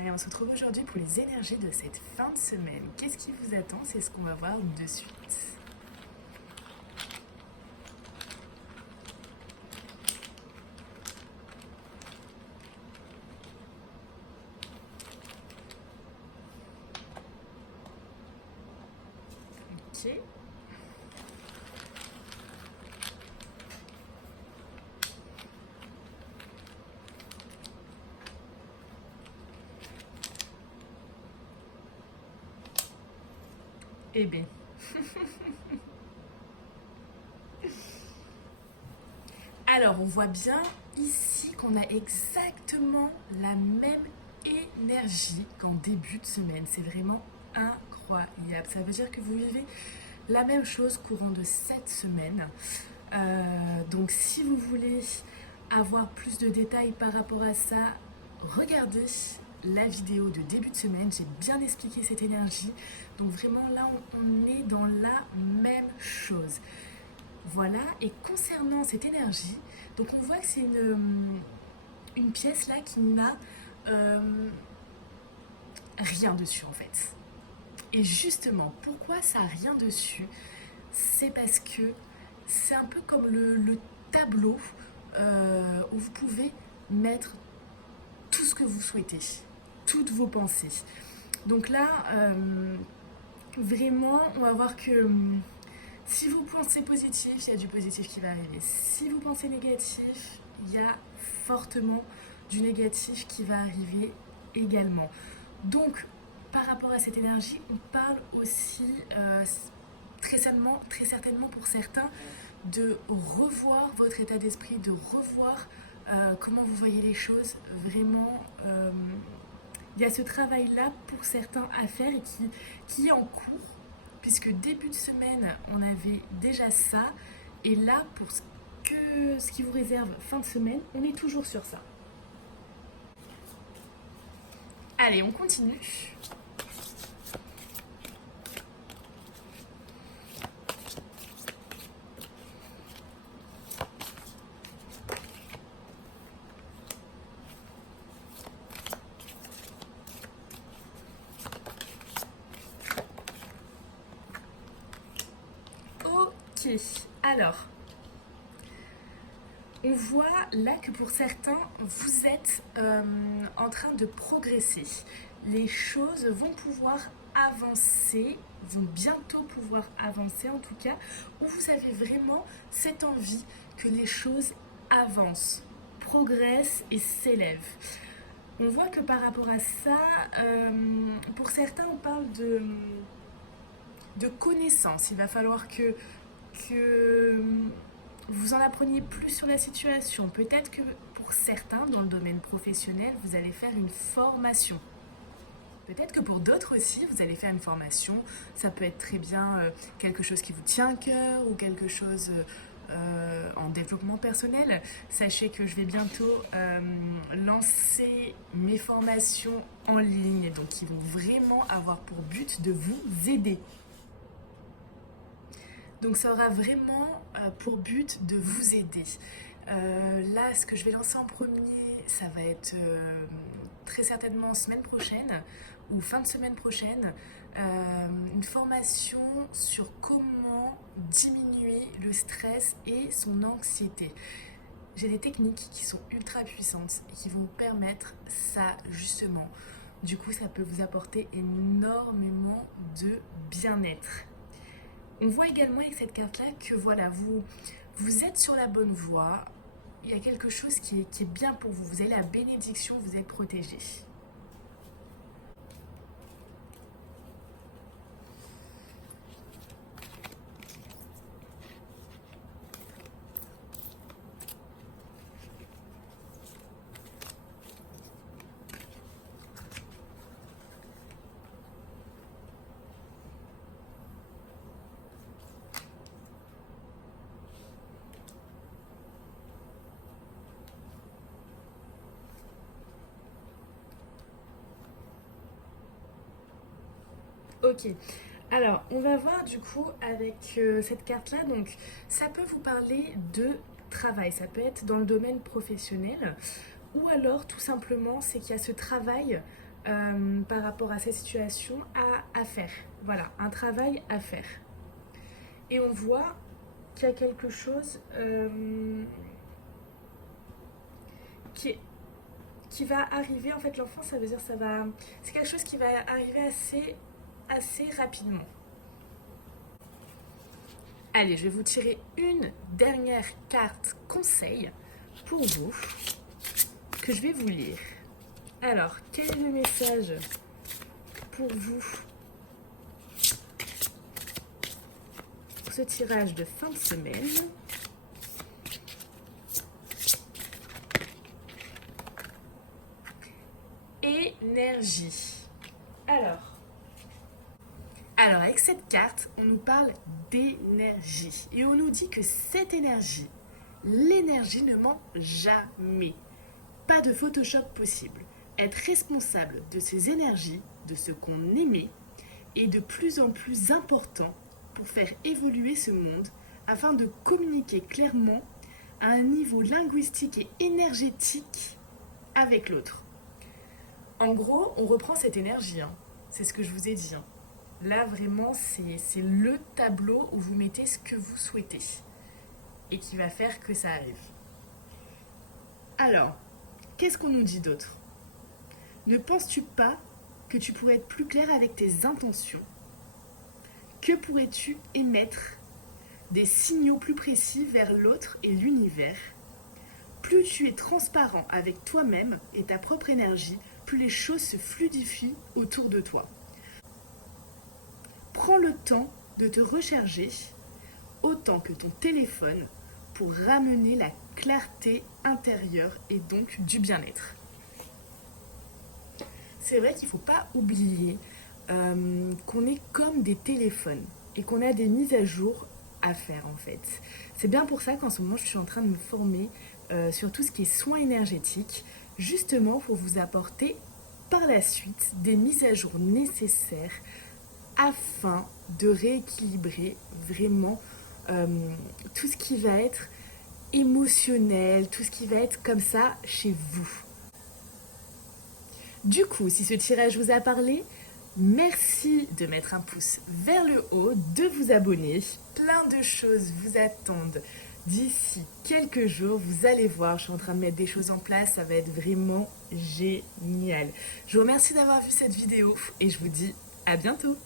Allez, on se retrouve aujourd'hui pour les énergies de cette fin de semaine. Qu'est-ce qui vous attend? C'est ce qu'on va voir de suite. Ok. Eh bien. Alors, on voit bien ici qu'on a exactement la même énergie qu'en début de semaine. C'est vraiment incroyable. Ça veut dire que vous vivez la même chose courant de cette semaine. Donc, si vous voulez avoir plus de détails par rapport à ça, regardez la vidéo de début de semaine. J'ai bien expliqué cette énergie. Donc, vraiment, là, on est dans la même chose. Voilà, et concernant cette énergie, donc on voit que c'est une pièce là qui n'a rien dessus en fait. Et justement, pourquoi ça n'a rien dessus? C'est parce que c'est un peu comme le tableau où vous pouvez mettre tout ce que vous souhaitez, toutes vos pensées. Donc là, vraiment, on va voir que si vous pensez positif, il y a du positif qui va arriver. Si vous pensez négatif, il y a fortement du négatif qui va arriver également. Donc, par rapport à cette énergie, on parle aussi très certainement pour certains de revoir votre état d'esprit, de revoir comment vous voyez les choses. Vraiment, il y a ce travail-là pour certains à faire et qui est en cours, puisque début de semaine, on avait déjà ça, et là, pour ce qui vous réserve fin de semaine, on est toujours sur ça. Allez, on continue. Ok, alors, on voit là que pour certains, vous êtes en train de progresser. Les choses vont pouvoir avancer, vont bientôt pouvoir avancer en tout cas, où vous avez vraiment cette envie que les choses avancent, progressent et s'élèvent. On voit que par rapport à ça, pour certains, on parle de connaissances. Il va falloir que vous en appreniez plus sur la situation. Peut-être que pour certains, dans le domaine professionnel, vous allez faire une formation. Peut-être que pour d'autres aussi, vous allez faire une formation. Ça peut être très bien quelque chose qui vous tient à cœur ou quelque chose en développement personnel. Sachez que je vais bientôt lancer mes formations en ligne, donc qui vont vraiment avoir pour but de vous aider. Donc ça aura vraiment pour but de vous aider. Là, ce que je vais lancer en premier, ça va être très certainement semaine prochaine ou fin de semaine prochaine, une formation sur comment diminuer le stress et son anxiété. J'ai des techniques qui sont ultra puissantes et qui vont vous permettre ça justement. Du coup, ça peut vous apporter énormément de bien-être. On voit également avec cette carte-là que voilà, vous êtes sur la bonne voie. Il y a quelque chose qui est bien pour vous. Vous avez la bénédiction, vous êtes protégé. Ok. Alors, on va voir du coup avec cette carte-là. Donc, ça peut vous parler de travail. Ça peut être dans le domaine professionnel. Ou alors, tout simplement, c'est qu'il y a ce travail par rapport à cette situation à faire. Voilà, un travail à faire. Et on voit qu'il y a quelque chose qui est qui va arriver, en fait l'enfant ça veut dire c'est quelque chose qui va arriver assez rapidement. Allez, je vais vous tirer une dernière carte conseil pour vous que je vais vous lire. Alors, quel est le message pour vous pour ce tirage de fin de semaine? Énergie. Alors, avec cette carte, on nous parle d'énergie. Et on nous dit que cette énergie, l'énergie ne ment jamais. Pas de Photoshop possible. Être responsable de ses énergies, de ce qu'on émet, est de plus en plus important pour faire évoluer ce monde afin de communiquer clairement à un niveau linguistique et énergétique avec l'autre. En gros, on reprend cette énergie, hein. C'est ce que je vous ai dit. Hein. Là, vraiment, c'est le tableau où vous mettez ce que vous souhaitez et qui va faire que ça arrive. Alors, qu'est-ce qu'on nous dit d'autre? Ne penses-tu pas que tu pourrais être plus clair avec tes intentions? Que pourrais-tu émettre des signaux plus précis vers l'autre et l'univers? Plus tu es transparent avec toi-même et ta propre énergie, plus les choses se fluidifient autour de toi. Prends le temps de te recharger autant que ton téléphone pour ramener la clarté intérieure et donc du bien-être. C'est vrai qu'il ne faut pas oublier qu'on est comme des téléphones et qu'on a des mises à jour à faire en fait. C'est bien pour ça qu'en ce moment je suis en train de me former sur tout ce qui est soins énergétiques, justement pour vous apporter par la suite des mises à jour nécessaires afin de rééquilibrer vraiment tout ce qui va être émotionnel, tout ce qui va être comme ça chez vous. Du coup, si ce tirage vous a parlé, merci de mettre un pouce vers le haut, de vous abonner. Plein de choses vous attendent d'ici quelques jours. Vous allez voir, je suis en train de mettre des choses en place, ça va être vraiment génial. Je vous remercie d'avoir vu cette vidéo et je vous dis à bientôt.